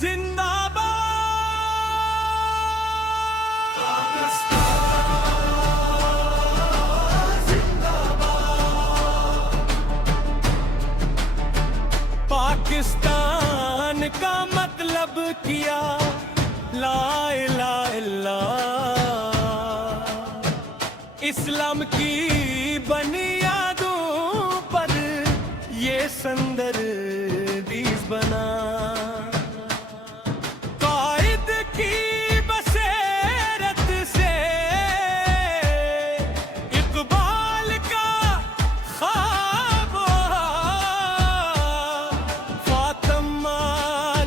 زندہ پاکستان کا مطلب کیا لا الہ الا اللہ، اسلام کی بنیادوں پر یہ سندردیز بنا، قائد کی بصیرت سے اقبال کا خواب فاطمہ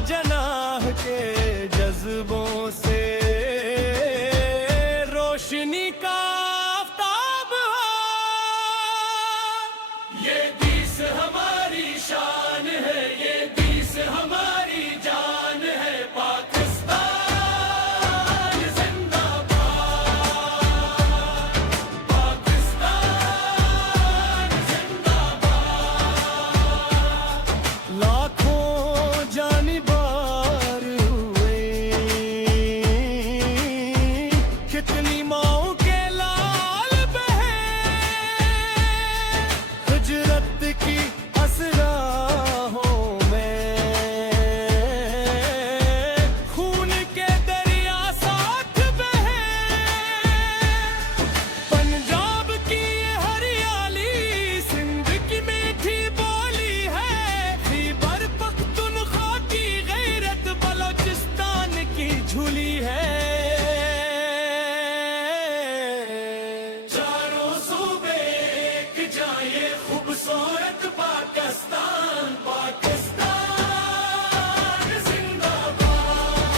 جناح کے جذبوں سے روشنی کا آفتاب یہ دیس ہماری شان ہے، یہ دیس ہماری جان ہے، پاکستان زندہ باد، پاکستان زندہ باد، لاکھوں جانبار ہوئے، کتنی ماؤں کے لال بہے، ہجرت کی اسراہوں میں خون کے دریا ساتھ بہے، پنجاب کی ہریالی سندھ کی میٹھی بولی ہے، خیبر پختونخوا کی غیرت بلوچستان کی جھولی ہے، چاروں صوبے ایک جائے خوبصورت پاکستان، پاکستان زندہ باد،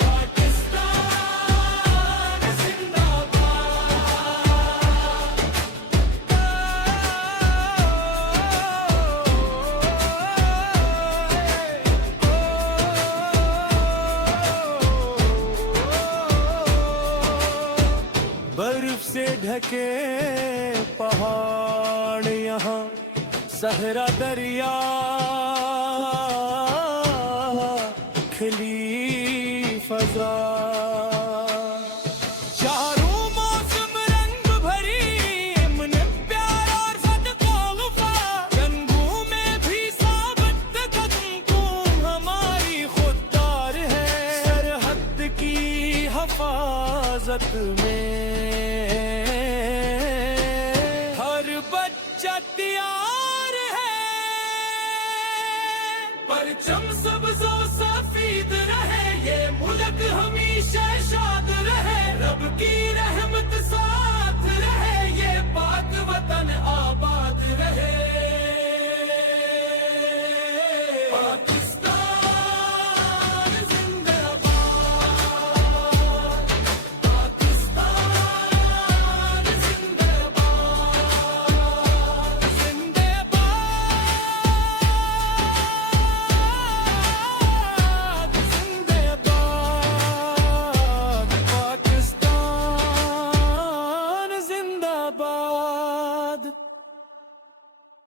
پاکستان زندہ باد۔ برف سے ڈھکے پہاڑ یہاں، صحرا دریا، کھلی فضا، چاروں موسم رنگ بھری، امن پیار اور صدق و وفا، جنگوں میں بھی ثابت قدم تم ہماری خوددار ہے، سرحد کی حفاظت میں ہر بچہ تیار ہے، پرچم سبز و سفید رہے، یہ ملک ہمیشہ شاد رہے، رب کی رحمت سا